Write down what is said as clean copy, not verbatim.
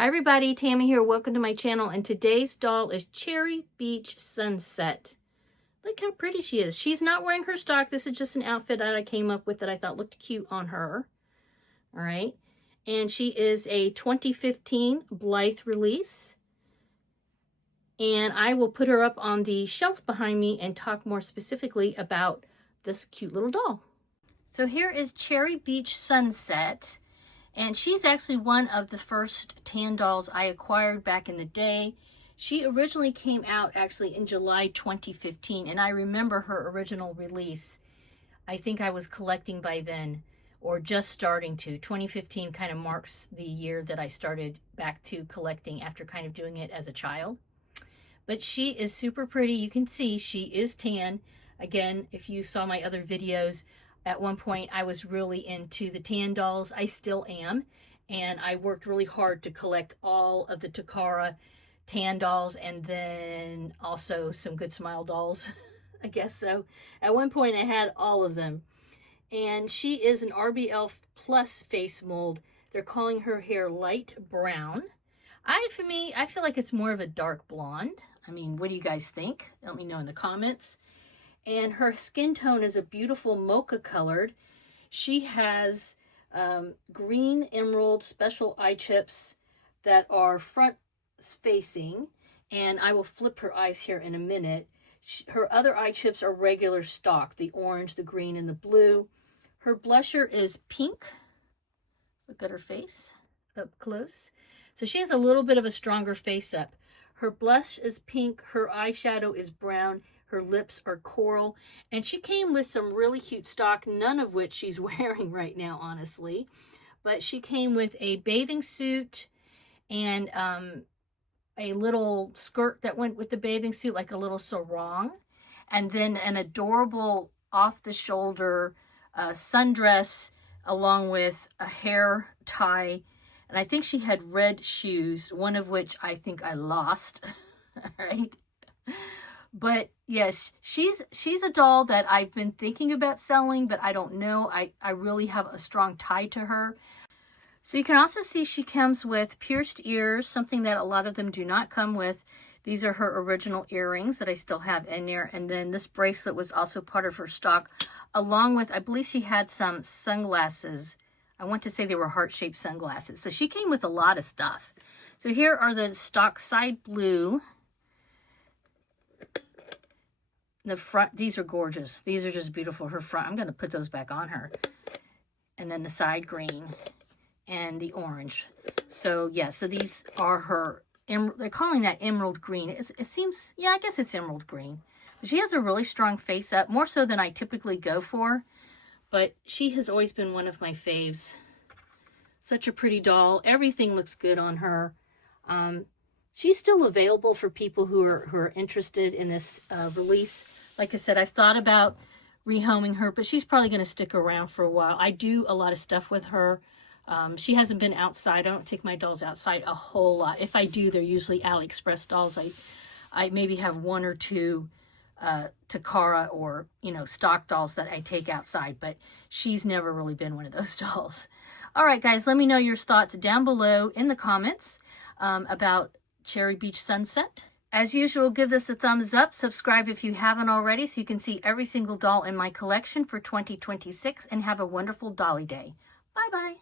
Hi everybody, Tammy here. Welcome to my channel, and today's doll is Cherry Beach Sunset. Look how pretty she is. She's not wearing her stock. This is just an outfit that I came up with that I thought looked cute on her. All right. And she is a 2015 Blythe release. And I will put her up on the shelf behind me and talk more specifically about this cute little doll. So here is Cherry Beach Sunset. And she's actually one of the first tan dolls I acquired back in the day. She originally came out actually in July 2015, and I remember her original release. I think I was collecting by then, or just starting to. 2015 kind of marks the year that I started back to collecting after kind of doing it as a child. But she is super pretty. You can see she is tan. Again, if you saw my other videos, at one point, I was really into the tan dolls. I still am. And I worked really hard to collect all of the Takara tan dolls and then also some Good Smile dolls. I guess so. At one point, I had all of them. And she is an RBL Plus face mold. They're calling her hair light brown. For me, I feel like it's more of a dark blonde. I mean, what do you guys think? Let me know in the comments. And her skin tone is a beautiful mocha colored. She has green emerald special eye chips that are front facing. And I will flip her eyes here in a minute. Her other eye chips are regular stock, the orange, the green, and the blue. Her blusher is pink. Look at her face up close. So she has a little bit of a stronger face up. Her blush is pink. Her eyeshadow is brown. Her lips are coral, and she came with some really cute stock, none of which she's wearing right now, honestly. But she came with a bathing suit and a little skirt that went with the bathing suit, like a little sarong, and then an adorable off-the-shoulder sundress along with a hair tie. And I think she had red shoes, one of which I think I lost, right? But yes, she's a doll that I've been thinking about selling, but I don't know. I really have a strong tie to her. So you can also see she comes with pierced ears, something that a lot of them do not come with. These are her original earrings that I still have in there. And then this bracelet was also part of her stock, along with, I believe she had some sunglasses. I want to say they were heart-shaped sunglasses. So she came with a lot of stuff. So here are the stock side blue. The front, these are gorgeous. These are just beautiful. Her front, I'm going to put those back on her. And then the side green and the orange. So yeah, so these are her, they're calling that emerald green. It seems, yeah, I guess it's emerald green. She has a really strong face up, more so than I typically go for. But she has always been one of my faves. Such a pretty doll. Everything looks good on her. She's still available for people who are interested in this release. Like I said, I've thought about rehoming her, but she's probably going to stick around for a while. I do a lot of stuff with her. She hasn't been outside. I don't take my dolls outside a whole lot. If I do, they're usually AliExpress dolls. I maybe have one or two Takara or, you know, stock dolls that I take outside, but she's never really been one of those dolls. All right, guys, let me know your thoughts down below in the comments about Cherry Beach Sunset. As usual, give this a thumbs up. Subscribe if you haven't already so you can see every single doll in my collection for 2026, and have a wonderful dolly day. Bye-bye.